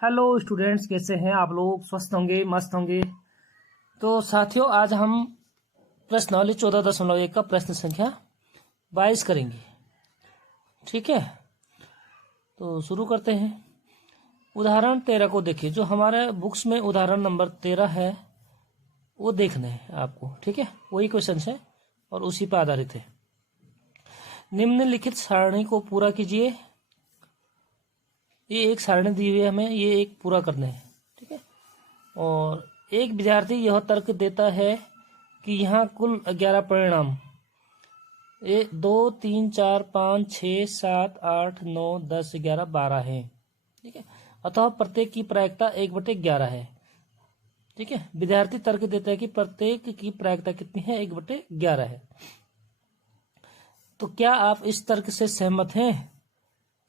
Hello students, कैसे हैं आप लोग? स्वस्थ होंगे, मस्त होंगे। तो साथियों, आज हम प्रश्नावली 14.1 का प्रश्न संख्या 22 करेंगे। ठीक है, तो शुरू करते हैं। उदाहरण 13 को देखिए। जो हमारे बुक्स में उदाहरण नंबर 13 है वो देखना है आपको। ठीक है, वही क्वेश्चन है और उसी पर आधारित है। निम्नलिखित सारणी को पूरा कीजिए। ये एक सारणी दी हुई है हमें, ये एक पूरा करना है। ठीक है, और एक विद्यार्थी यह तर्क देता है कि यहाँ कुल 11 परिणाम 2 3 4 5 6 7 8 9 10 11 12 है। ठीक है, अतः प्रत्येक की प्रायिकता 1/11 है। ठीक है, विद्यार्थी तर्क देता है कि प्रत्येक की प्रायिकता कितनी है? 1/11 है। तो क्या आप इस तर्क से सहमत हैं?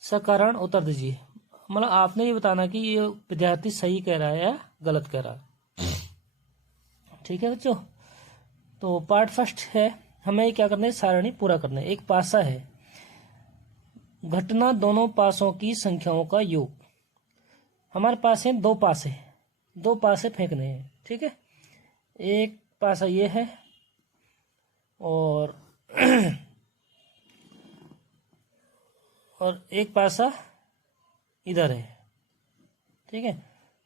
सकारण उत्तर दीजिए। मतलब आपने ये बताना कि ये विद्यार्थी सही कह रहा है या गलत कह रहा है। ठीक है बच्चों, तो पार्ट फर्स्ट है, हमें क्या करना है? सारणी पूरा करना है। एक पासा है, घटना दोनों पासों की संख्याओं का योग। हमारे पास है दो पासे फेंकने हैं। ठीक है, एक पासा ये है और एक पासा इधर है। ठीक है,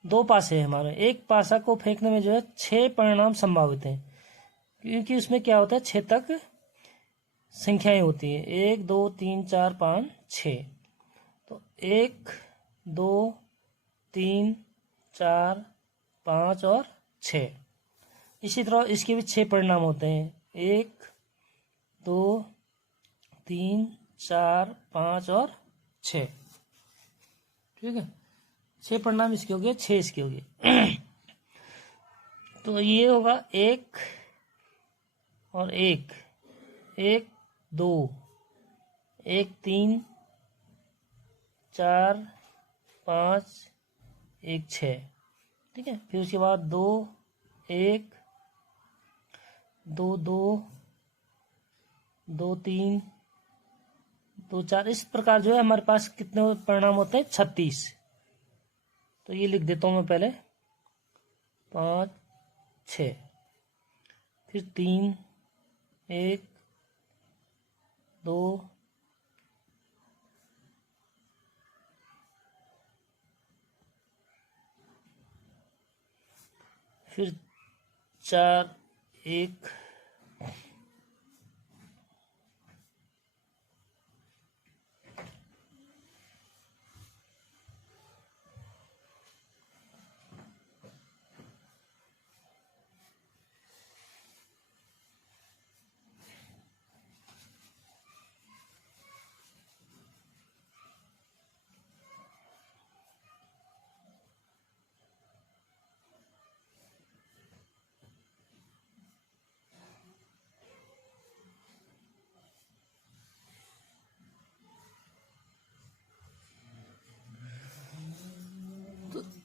दो पासे हैं हमारे। एक पासा को फेंकने में जो है 6 परिणाम संभावित हैं, क्योंकि उसमें क्या होता है, 6 तक संख्याएं होती है। 1 2 3 4 5 6। तो 1 2 3 4 5 और 6। इसी तरह इसके भी 6 परिणाम होते हैं। 1 2 3 4 5 और 6। ठीक है, 6 परिणाम इसके हो गए, 6 इसके हो गए। तो ये होगा 1 और 1 1 2 1 3 4 5 1 6। ठीक है, फिर उसके बाद 2 1 2 2 2 3 2 4। इस प्रकार जो है हमारे पास कितने परिणाम होते हैं? 36। तो ये लिख देता हूं मैं पहले। 5 6, फिर 3 1 2 फिर 4 1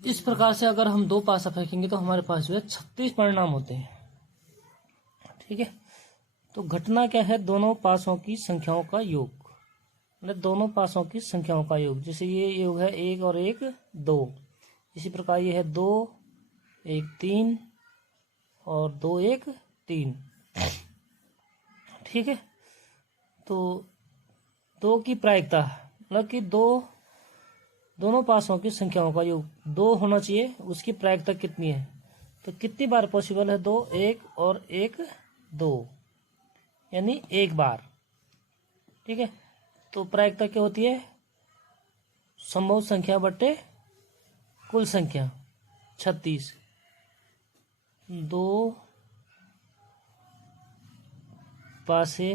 इस प्रकार से अगर हम दो पासा फेंकेंगे तो हमारे पास जो है 36 परिणाम होते हैं। ठीक है, तो घटना क्या है? दोनों पासों की संख्याओं का योग, मतलब दोनों पासों की संख्याओं का योग। जैसे ये योग है 1 और 1 2। इसी प्रकार ये है 2 1 3 और 2 1 3। ठीक है, तो 2 की प्रायिकता मतलब कि दोनों पासों की संख्याओं का योग 2 होना चाहिए। उसकी प्रायिकता कितनी है? तो कितनी बार पॉसिबल है? 2 1 और 1 2, यानी एक बार। ठीक है, तो प्रायिकता क्या होती है? संभव संख्या बटे कुल संख्या 36। 2 पासे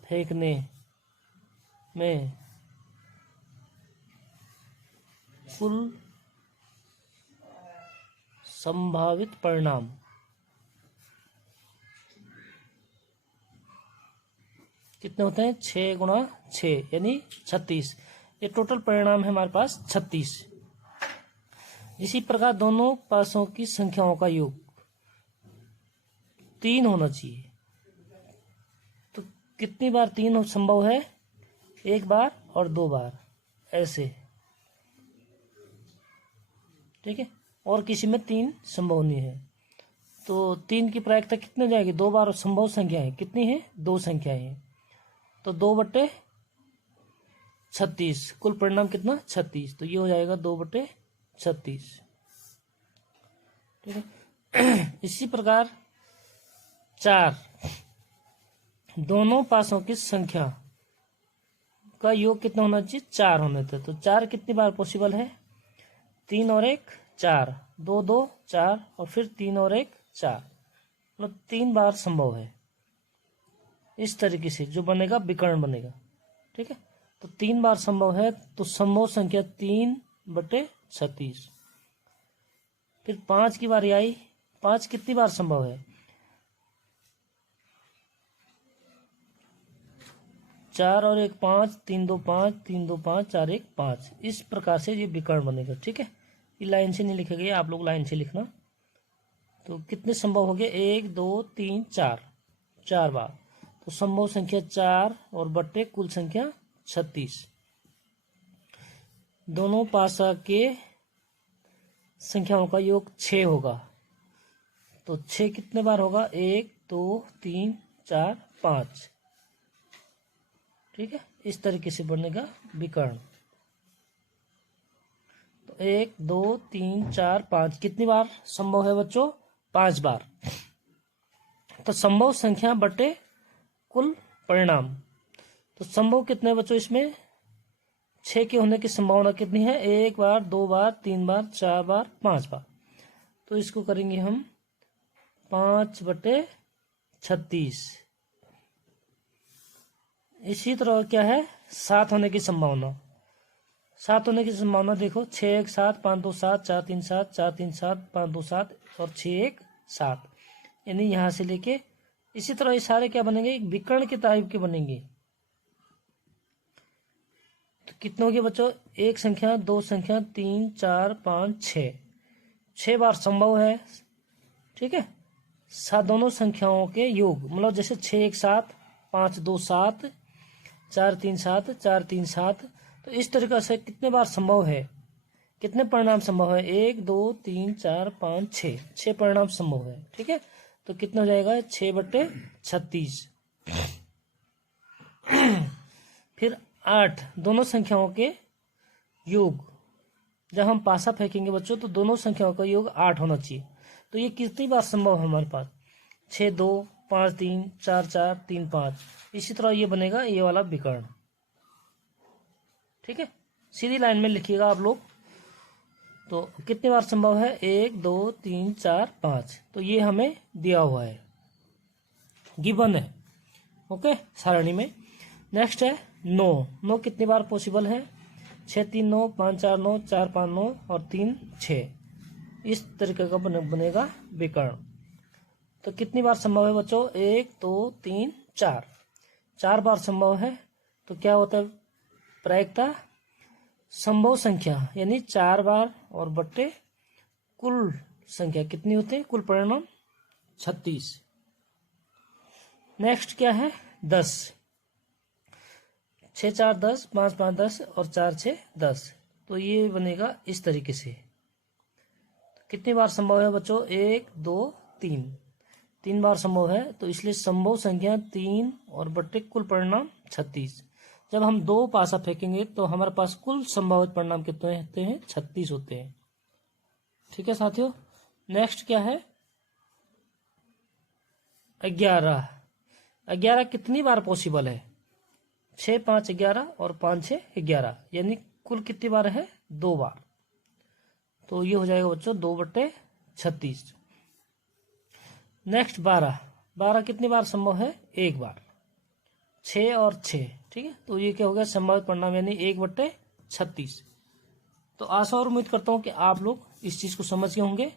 फेंकने में कुल संभावित परिणाम कितने होते हैं? 6 गुणा 6 यानी 36। ये टोटल परिणाम है हमारे पास 36। इसी प्रकार दोनों पासों की संख्याओं का योग 3 होना चाहिए। तो कितनी बार 3 संभव है? एक बार और 2 बार। ऐसे, ठीक है, और किसी में 3 संभव नहीं है। तो 3 की प्रायिकता कितने जाएगी, 2 बार संभव संख्या है, कितनी है, 2 संख्या है, तो 2/36, कुल परिणाम कितना 36, तो ये हो जाएगा 2/36, ठीक है। इसी प्रकार 4, दोनों पासों की संख्या का योग कितना होना चाहिए, 4 होने थे, तो 4 कितनी बार पॉसिबल है, 3 और 1 4, 2 2 4 और फिर 3 और 1 4, मतलब 3 बार संभव है। इस तरीके से जो बनेगा विकर्ण बनेगा, ठीक है। तो 3 बार संभव है, तो संभव संख्या 3/36। फिर 5 की बारी आई, 5 कितनी बार संभव है, 4 और 1 5, 3 2 5, 3 2 5, 4 1 5, इस प्रकार से ये विकर्ण बनेगा, ठीक है। ये लाइन से नहीं लिखा गया, आप लोग लाइन से लिखना। तो कितने संभव हो गए, 1 2 3 4, 4 बार, तो संभव संख्या 4 और बट्टे कुल संख्या 36। दोनों पासा के संख्याओं का योग 6 होगा, तो 6 कितने बार होगा, 1 2 3 4 5, ठीक है। इस तरीके से बनेगा विकर्ण। तो 1 2 3 4 5 कितनी बार संभव है बच्चों, 5 बार। तो संभव संख्या बटे कुल परिणाम, तो संभव कितने बच्चों, इसमें 6 के होने की संभावना कितनी है, 1 बार 2 बार 3 बार 4 बार 5 बार, तो इसको करेंगे हम 5/36। इसी तरह क्या है, 7 होने की संभावना, 7 होने की संभावना देखो, 6 1 7, 5 2 7, 4 3 7, 4 3 7, 5 2 7 और 6 1 7, यानी यहाँ से लेके इसी तरह ये सारे क्या बनेंगे, एक विकर्ण के टाइप के बनेंगे। तो कितने हो गए बच्चों, 1 संख्या 2 संख्या 3 4 5 6, 6 बार संभव है, ठीक है। दोनों संख्याओं के योग, मतलब जैसे 6 1 7, 5 2 7, 4 3 7, 4 3 7, तो इस तरीके से कितने बार संभव है, कितने परिणाम संभव है, 1 2 3 4 5 6, 6 परिणाम संभव है, ठीक है। तो कितना हो जाएगा, 6/36। फिर 8, दोनों संख्याओं के योग, जब हम पासा फेंकेंगे बच्चों तो दोनों संख्याओं का योग 8 होना चाहिए, तो ये कितनी बार संभव है हमारे पास, 6 2 5 3 4 4 3 5, इसी तरह ये बनेगा ये वाला विकर्ण, ठीक है। सीधी लाइन में लिखिएगा आप लोग। तो कितनी बार संभव है, 1 2 3 4 5, तो ये हमें दिया हुआ है, गिवन है, ओके, सारणी में। नेक्स्ट है 9 कितनी बार पॉसिबल है, 6 3 9, 5 4 9, 4 5 9 और 3 6, इस तरीके का बनेगा विकर्ण। तो कितनी बार संभव है बच्चों, 1 2 3 4, 4 बार संभव है। तो क्या होता है प्रायिकता, संभव संख्या यानी 4 बार और बट्टे कुल संख्या कितनी होती है, कुल परिणाम 36। नेक्स्ट क्या है 10, 6 4 10, 5 5 10 और 4 6 10, तो ये बनेगा इस तरीके से। तो कितनी बार संभव है बच्चों, 1 2 3, 3 बार संभव है, तो इसलिए संभव संख्या 3 और बट्टे कुल परिणाम 36। जब हम 2 पासा फेंकेंगे तो हमारे पास कुल संभावित परिणाम कितने होते हैं, 36 होते हैं, ठीक है साथियों। नेक्स्ट क्या है 11, 11 कितनी बार पॉसिबल है, 6 5 11 और 5 6 11, यानी कुल कितनी बार है, 2 बार, तो ये हो जाएगा बच्चों 2/36। नेक्स्ट 12 कितनी बार संभव है, 1 बार, 6 और 6, ठीक है। तो ये क्या हो गया संभावित परिणाम यानी 1/36। तो आशा और उम्मीद करता हूं कि आप लोग इस चीज को समझ गए होंगे।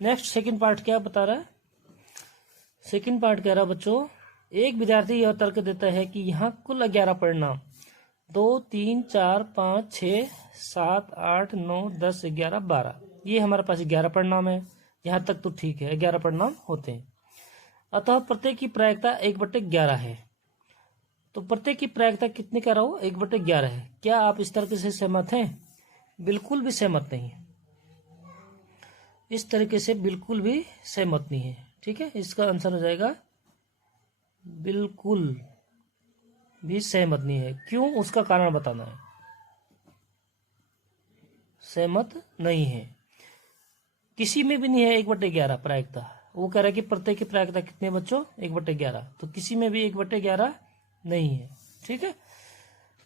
नेक्स्ट सेकंड पार्ट क्या बता रहा है, सेकंड पार्ट कह रहा है बच्चों, एक विद्यार्थी यह तर्क देता है कि यहाँ कुल 11 परिणाम 2 3 4 5 6 7 8 9 10 11 12, ये हमारे पास 11 परिणाम है, यहाँ तक तो ठीक है, 11 परिणाम होते हैं। अतः प्रत्येक की प्रायिकता 1/11 है। तो प्रत्येक की प्रायिकता कितनी कह रहा हूं, 1/11 है। क्या आप इस तरीके से सहमत हैं? बिल्कुल भी सहमत नहीं है, इस तरीके से बिल्कुल भी सहमत नहीं है। ठीक है, इसका आंसर हो जाएगा बिल्कुल भी सहमत नहीं है। क्यों, उसका कारण बताना है। सहमत नहीं है, किसी में भी नहीं है 1/11 प्रायिकता। वो कह रहा है कि प्रत्येक की प्रायिकता कितने बच्चों, 1/11, तो किसी में भी 1/11 नहीं है। ठीक है,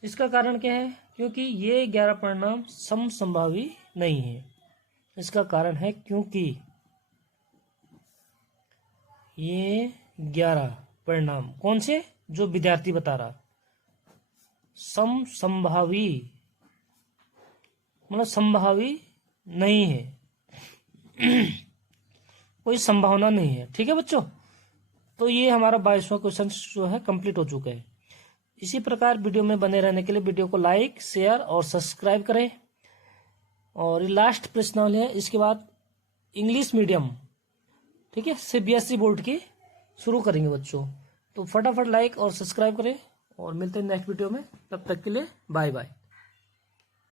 इसका कारण क्या है? क्योंकि ये 11 परिणाम समसंभावी नहीं है। इसका कारण है क्योंकि ये 11 परिणाम कौन से, जो विद्यार्थी बता रहा, समसंभावी मतलब संभावी नहीं है, कोई संभावना नहीं है। ठीक है बच्चों, तो ये हमारा 22वां क्वेश्चन जो है कंप्लीट हो चुका है। इसी प्रकार वीडियो में बने रहने के लिए वीडियो को लाइक, शेयर और सब्सक्राइब करें। और लास्ट प्रश्नावली है, इसके बाद इंग्लिश मीडियम, ठीक है, सीबीएसई बोर्ड की शुरू करेंगे बच्चों। तो फटाफट लाइक और सब्सक्राइब करें और मिलते हैं नेक्स्ट वीडियो में। तब तक के लिए बाय बाय।